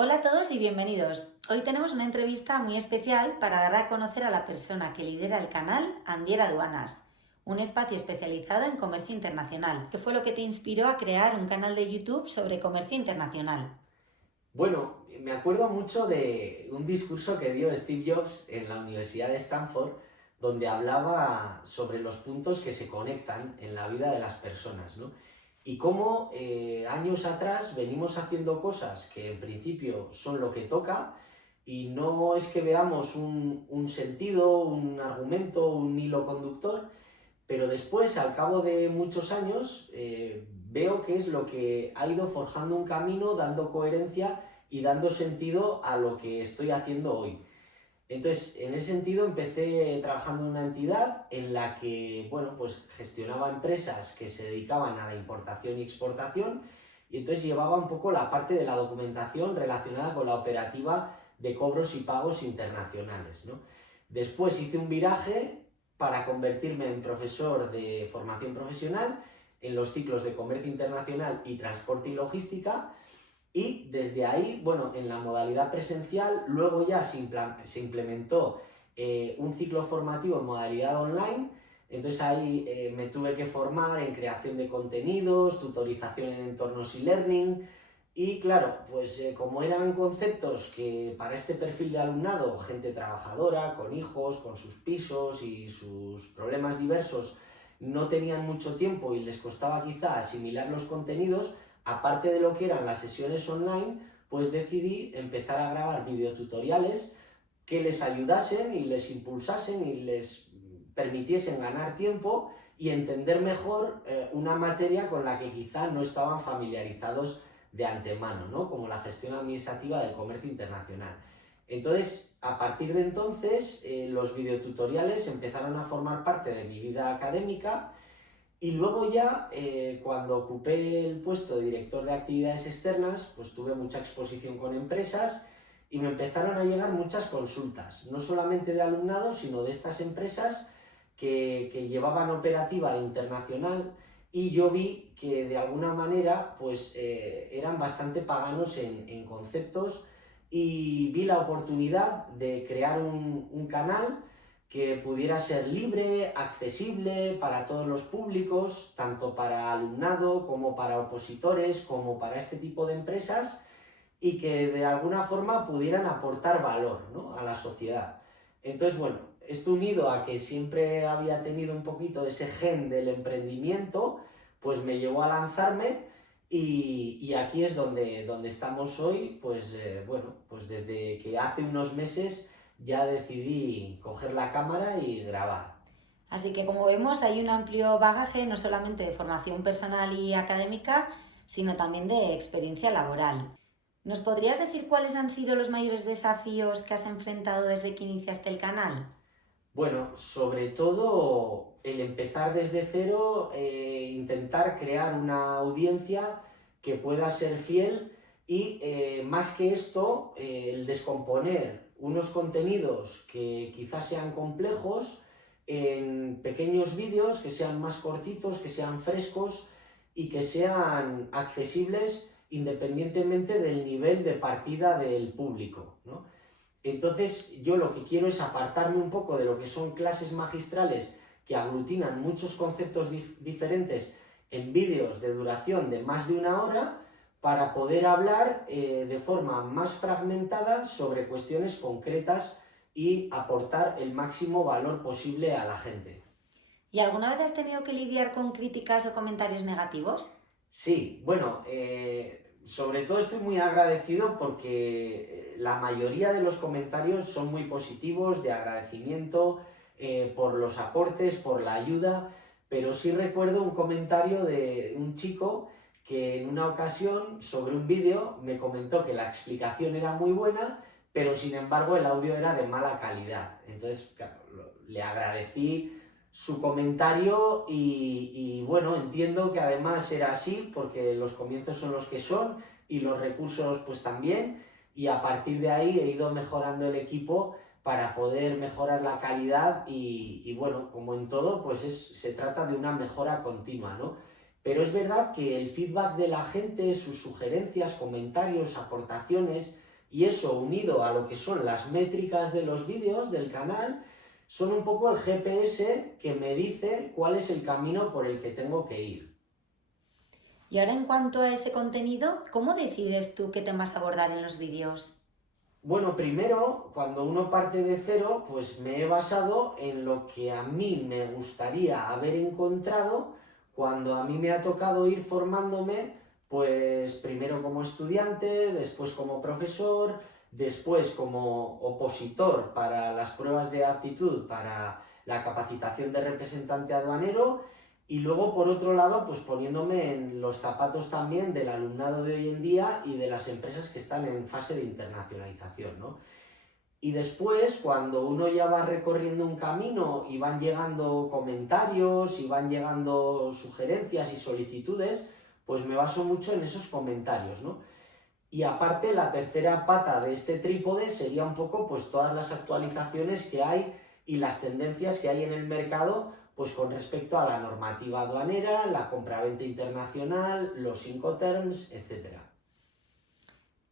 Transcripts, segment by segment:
Hola a todos y bienvenidos. Hoy tenemos una entrevista muy especial para dar a conocer a la persona que lidera el canal Andier Aduanas, un espacio especializado en comercio internacional. ¿Qué fue lo que te inspiró a crear un canal de YouTube sobre comercio internacional? Bueno, me acuerdo mucho de un discurso que dio Steve Jobs en la Universidad de Stanford, donde hablaba sobre los puntos que se conectan en la vida de las personas, ¿no? Y cómo años atrás venimos haciendo cosas que en principio son lo que toca y no es que veamos un sentido, un argumento, un hilo conductor, pero después, al cabo de muchos años, veo que es lo que ha ido forjando un camino, dando coherencia y dando sentido a lo que estoy haciendo hoy. Entonces, en ese sentido, empecé trabajando en una entidad en la que, bueno, pues gestionaba empresas que se dedicaban a la importación y exportación, y entonces llevaba un poco la parte de la documentación relacionada con la operativa de cobros y pagos internacionales, ¿no? Después hice un viraje para convertirme en profesor de formación profesional en los ciclos de comercio internacional y transporte y logística, y desde ahí, bueno, en la modalidad presencial, luego ya se implementó un ciclo formativo en modalidad online. Entonces ahí me tuve que formar en creación de contenidos, tutorización en entornos e-learning. Y claro, pues como eran conceptos que para este perfil de alumnado, gente trabajadora, con hijos, con sus pisos y sus problemas diversos, no tenían mucho tiempo y les costaba quizá asimilar los contenidos, aparte de lo que eran las sesiones online, pues decidí empezar a grabar videotutoriales que les ayudasen y les impulsasen y les permitiesen ganar tiempo y entender mejor una materia con la que quizá no estaban familiarizados de antemano, ¿no? Como la gestión administrativa del comercio internacional. Entonces, a partir de entonces, los videotutoriales empezaron a formar parte de mi vida académica. Y luego ya, cuando ocupé el puesto de director de actividades externas, pues tuve mucha exposición con empresas y me empezaron a llegar muchas consultas, no solamente de alumnado, sino de estas empresas que llevaban operativa internacional, y yo vi que de alguna manera pues eran bastante paganos en conceptos, y vi la oportunidad de crear un canal que pudiera ser libre, accesible para todos los públicos, tanto para alumnado como para opositores, como para este tipo de empresas, y que de alguna forma pudieran aportar valor, ¿no?, a la sociedad. Entonces, bueno, esto unido a que siempre había tenido un poquito ese gen del emprendimiento, pues me llevó a lanzarme, y aquí es donde estamos hoy. Pues bueno, pues desde que hace unos meses ya decidí coger la cámara y grabar. Así que como vemos hay un amplio bagaje no solamente de formación personal y académica, sino también de experiencia laboral. ¿Nos podrías decir cuáles han sido los mayores desafíos que has enfrentado desde que iniciaste el canal? Bueno, sobre todo el empezar desde cero, intentar crear una audiencia que pueda ser fiel, y más que esto, el descomponer unos contenidos que quizás sean complejos en pequeños vídeos que sean más cortitos, que sean frescos y que sean accesibles independientemente del nivel de partida del público, ¿no? Entonces, yo lo que quiero es apartarme un poco de lo que son clases magistrales que aglutinan muchos conceptos diferentes en vídeos de duración de más de una hora, para poder hablar de forma más fragmentada sobre cuestiones concretas y aportar el máximo valor posible a la gente. ¿Y alguna vez has tenido que lidiar con críticas o comentarios negativos? Sí, bueno, sobre todo estoy muy agradecido porque la mayoría de los comentarios son muy positivos, de agradecimiento por los aportes, por la ayuda, pero sí recuerdo un comentario de un chico que en una ocasión sobre un vídeo me comentó que la explicación era muy buena, pero sin embargo el audio era de mala calidad. Entonces, claro, le agradecí su comentario, y bueno, entiendo que además era así porque los comienzos son los que son y los recursos pues también, y a partir de ahí he ido mejorando el equipo para poder mejorar la calidad, y bueno, como en todo, pues se trata de una mejora continua, ¿no? Pero es verdad que el feedback de la gente, sus sugerencias, comentarios, aportaciones, Y eso, unido a lo que son las métricas de los vídeos del canal, son un poco el GPS que me dice cuál es el camino por el que tengo que ir. Y ahora en cuanto a ese contenido, ¿cómo decides tú qué temas abordar en los vídeos? Bueno, primero, cuando uno parte de cero, pues me he basado en lo que a mí me gustaría haber encontrado cuando a mí me ha tocado ir formándome, pues primero como estudiante, después como profesor, después como opositor para las pruebas de aptitud para la capacitación de representante aduanero y luego por otro lado pues poniéndome en los zapatos también del alumnado de hoy en día y de las empresas que están en fase de internacionalización, ¿no? Y después, cuando uno ya va recorriendo un camino y van llegando comentarios y van llegando sugerencias y solicitudes, pues me baso mucho en esos comentarios, ¿no? Y aparte, la tercera pata de este trípode sería un poco pues todas las actualizaciones que hay y las tendencias que hay en el mercado pues con respecto a la normativa aduanera, la compraventa internacional, los Incoterms, etc.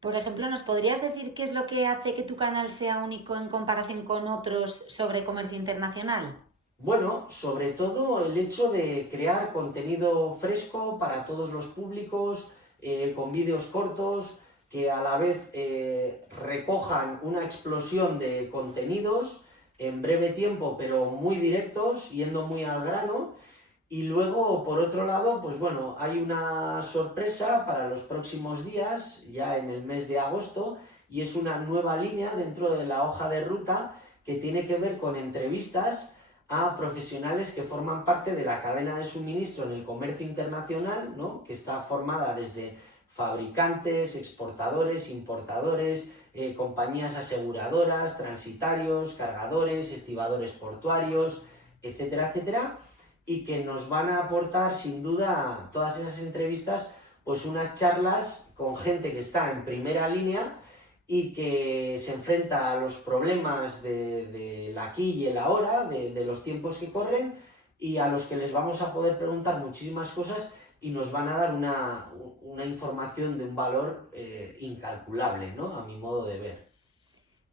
Por ejemplo, ¿nos podrías decir qué es lo que hace que tu canal sea único en comparación con otros sobre comercio internacional? Bueno, sobre todo el hecho de crear contenido fresco para todos los públicos, con vídeos cortos, que a la vez recojan una explosión de contenidos en breve tiempo, pero muy directos, yendo muy al grano. Y luego, por otro lado, pues bueno, hay una sorpresa para los próximos días, ya en el mes de agosto, y es una nueva línea dentro de la hoja de ruta que tiene que ver con entrevistas a profesionales que forman parte de la cadena de suministro en el comercio internacional, ¿no? Que está formada desde fabricantes, exportadores, importadores, compañías aseguradoras, transitarios, cargadores, estibadores portuarios, etcétera, etcétera, y que nos van a aportar sin duda todas esas entrevistas, pues unas charlas con gente que está en primera línea y que se enfrenta a los problemas del aquí y el ahora, de los tiempos que corren, y a los que les vamos a poder preguntar muchísimas cosas y nos van a dar una información de un valor incalculable, ¿no? A mi modo de ver.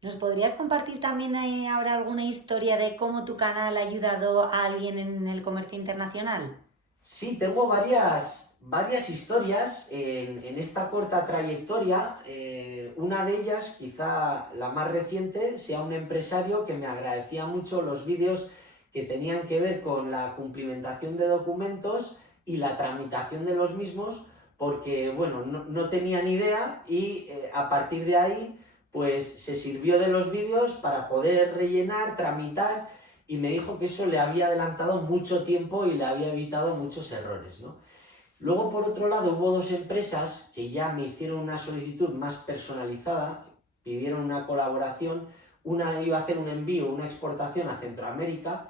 ¿Nos podrías compartir también ahora alguna historia de cómo tu canal ha ayudado a alguien en el comercio internacional? Sí, tengo varias historias en esta corta trayectoria. Una de ellas, quizá la más reciente, sea un empresario que me agradecía mucho los vídeos que tenían que ver con la cumplimentación de documentos y la tramitación de los mismos, porque bueno, no tenía ni idea y a partir de ahí pues se sirvió de los vídeos para poder rellenar, tramitar, y me dijo que eso le había adelantado mucho tiempo y le había evitado muchos errores, ¿no? Luego, por otro lado, hubo dos empresas que ya me hicieron una solicitud más personalizada, pidieron una colaboración. Una iba a hacer un envío, una exportación a Centroamérica,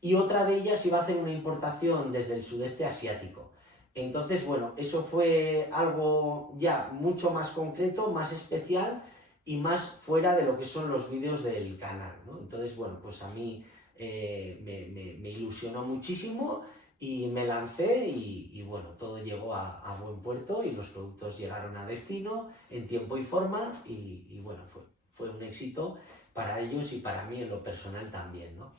y otra de ellas iba a hacer una importación desde el sudeste asiático. Entonces, bueno, eso fue algo ya mucho más concreto, más especial y más fuera de lo que son los vídeos del canal, ¿no? Entonces, bueno, pues a mí me ilusionó muchísimo y me lancé y bueno, todo llegó a buen puerto y los productos llegaron a destino en tiempo y forma y bueno, fue un éxito para ellos y para mí en lo personal también, ¿no?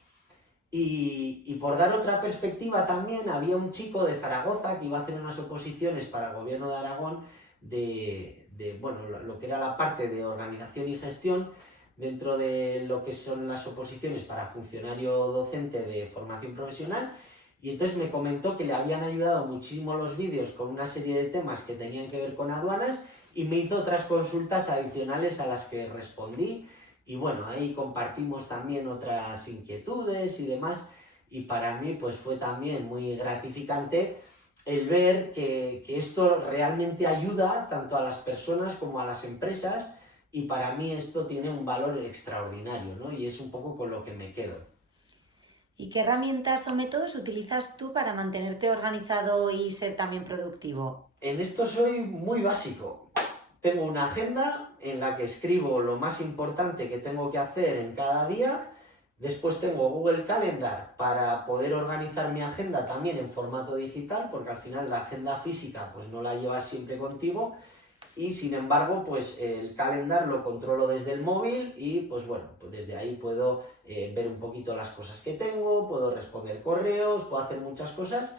Y por dar otra perspectiva también, había un chico de Zaragoza que iba a hacer unas oposiciones para el gobierno de Aragón bueno, lo que era la parte de organización y gestión dentro de lo que son las oposiciones para funcionario docente de formación profesional, y entonces me comentó que le habían ayudado muchísimo los vídeos con una serie de temas que tenían que ver con aduanas y me hizo otras consultas adicionales a las que respondí y bueno, ahí compartimos también otras inquietudes y demás, y para mí pues fue también muy gratificante el ver que esto realmente ayuda tanto a las personas como a las empresas, y para mí esto tiene un valor extraordinario, ¿no? Y es un poco con lo que me quedo. ¿Y qué herramientas o métodos utilizas tú para mantenerte organizado y ser también productivo? En esto soy muy básico. Tengo una agenda en la que escribo lo más importante que tengo que hacer en cada día. Después tengo Google Calendar para poder organizar mi agenda también en formato digital, porque al final la agenda física pues no la llevas siempre contigo. y sin embargo pues el calendar lo controlo desde el móvil y pues bueno, pues desde ahí puedo ver un poquito las cosas que tengo, puedo responder correos, puedo hacer muchas cosas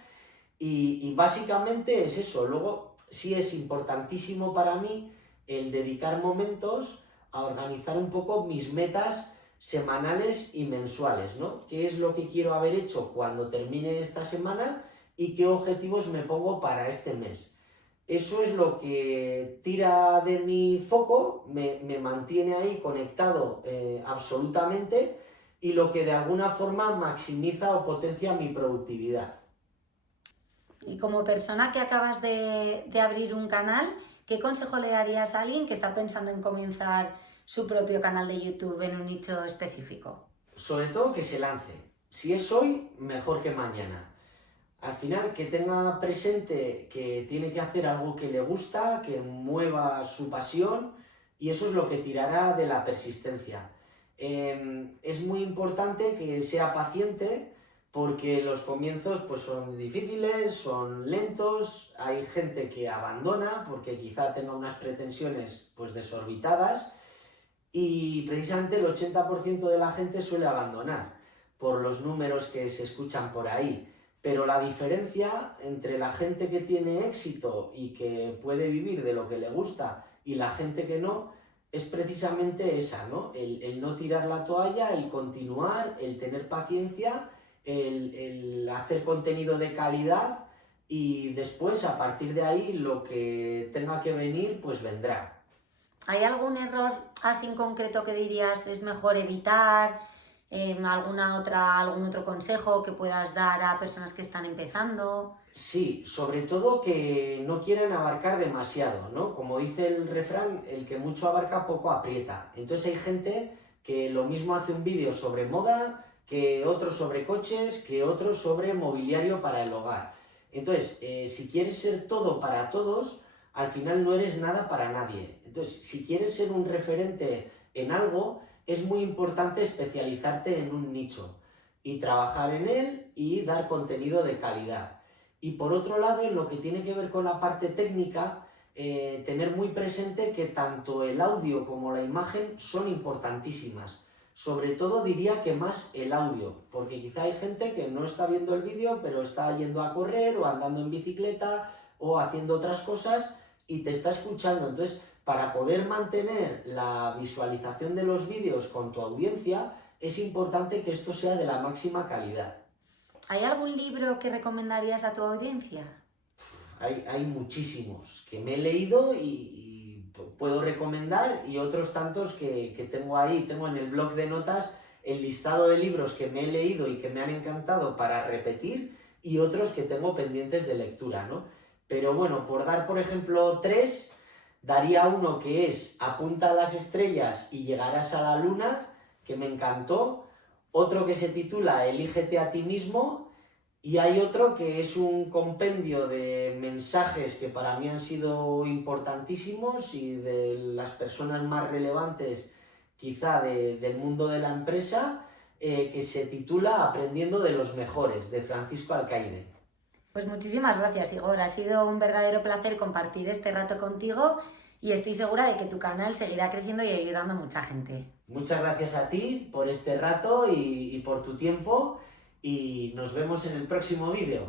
y básicamente es eso. Luego sí es importantísimo para mí el dedicar momentos a organizar un poco mis metas semanales y mensuales, ¿no? ¿Qué es lo que quiero haber hecho cuando termine esta semana y qué objetivos me pongo para este mes? Eso es lo que tira de mi foco, me mantiene ahí conectado absolutamente y lo que de alguna forma maximiza o potencia mi productividad. Y como persona que acabas de abrir un canal, ¿qué consejo le darías a alguien que está pensando en comenzar su propio canal de YouTube en un nicho específico? Sobre todo que se lance. Si es hoy, mejor que mañana. Al final, que tenga presente que tiene que hacer algo que le gusta, que mueva su pasión, y eso es lo que tirará de la persistencia. Es muy importante que sea paciente porque los comienzos pues, son difíciles, son lentos, hay gente que abandona porque quizá tenga unas pretensiones pues, desorbitadas y precisamente el 80% de la gente suele abandonar por los números que se escuchan por ahí. Pero la diferencia entre la gente que tiene éxito y que puede vivir de lo que le gusta y la gente que no, es precisamente esa, ¿no? El no tirar la toalla, el continuar, el tener paciencia, el hacer contenido de calidad y después, a partir de ahí, lo que tenga que venir, pues vendrá. ¿Hay algún error así en concreto que dirías es mejor evitar? ¿Algún otro consejo que puedas dar a personas que están empezando? Sí, sobre todo que no quieren abarcar demasiado, ¿no? Como dice el refrán, el que mucho abarca poco aprieta. Entonces hay gente que lo mismo hace un vídeo sobre moda, que otro sobre coches, que otro sobre mobiliario para el hogar. Entonces, si quieres ser todo para todos, al final no eres nada para nadie. Entonces, si quieres ser un referente en algo, es muy importante especializarte en un nicho y trabajar en él y dar contenido de calidad. Y por otro lado, en lo que tiene que ver con la parte técnica, tener muy presente que tanto el audio como la imagen son importantísimas. Sobre todo diría que más el audio, porque quizá hay gente que no está viendo el vídeo, pero está yendo a correr o andando en bicicleta o haciendo otras cosas y te está escuchando. Entonces, para poder mantener la visualización de los vídeos con tu audiencia, es importante que esto sea de la máxima calidad. ¿Hay algún libro que recomendarías a tu audiencia? Hay muchísimos que me he leído y puedo recomendar y otros tantos que tengo ahí. Tengo en el blog de notas el listado de libros que me he leído y que me han encantado para repetir y otros que tengo pendientes de lectura, ¿no? Pero bueno, por dar por ejemplo tres, daría uno que es Apunta a las estrellas y llegarás a la luna, que me encantó. Otro que se titula Elígete a ti mismo. Y hay otro que es un compendio de mensajes que para mí han sido importantísimos y de las personas más relevantes quizá del mundo de la empresa, que se titula Aprendiendo de los mejores, de Francisco Alcaide. Pues muchísimas gracias, Igor. Ha sido un verdadero placer compartir este rato contigo y estoy segura de que tu canal seguirá creciendo y ayudando a mucha gente. Muchas gracias a ti por este rato y por tu tiempo y nos vemos en el próximo vídeo.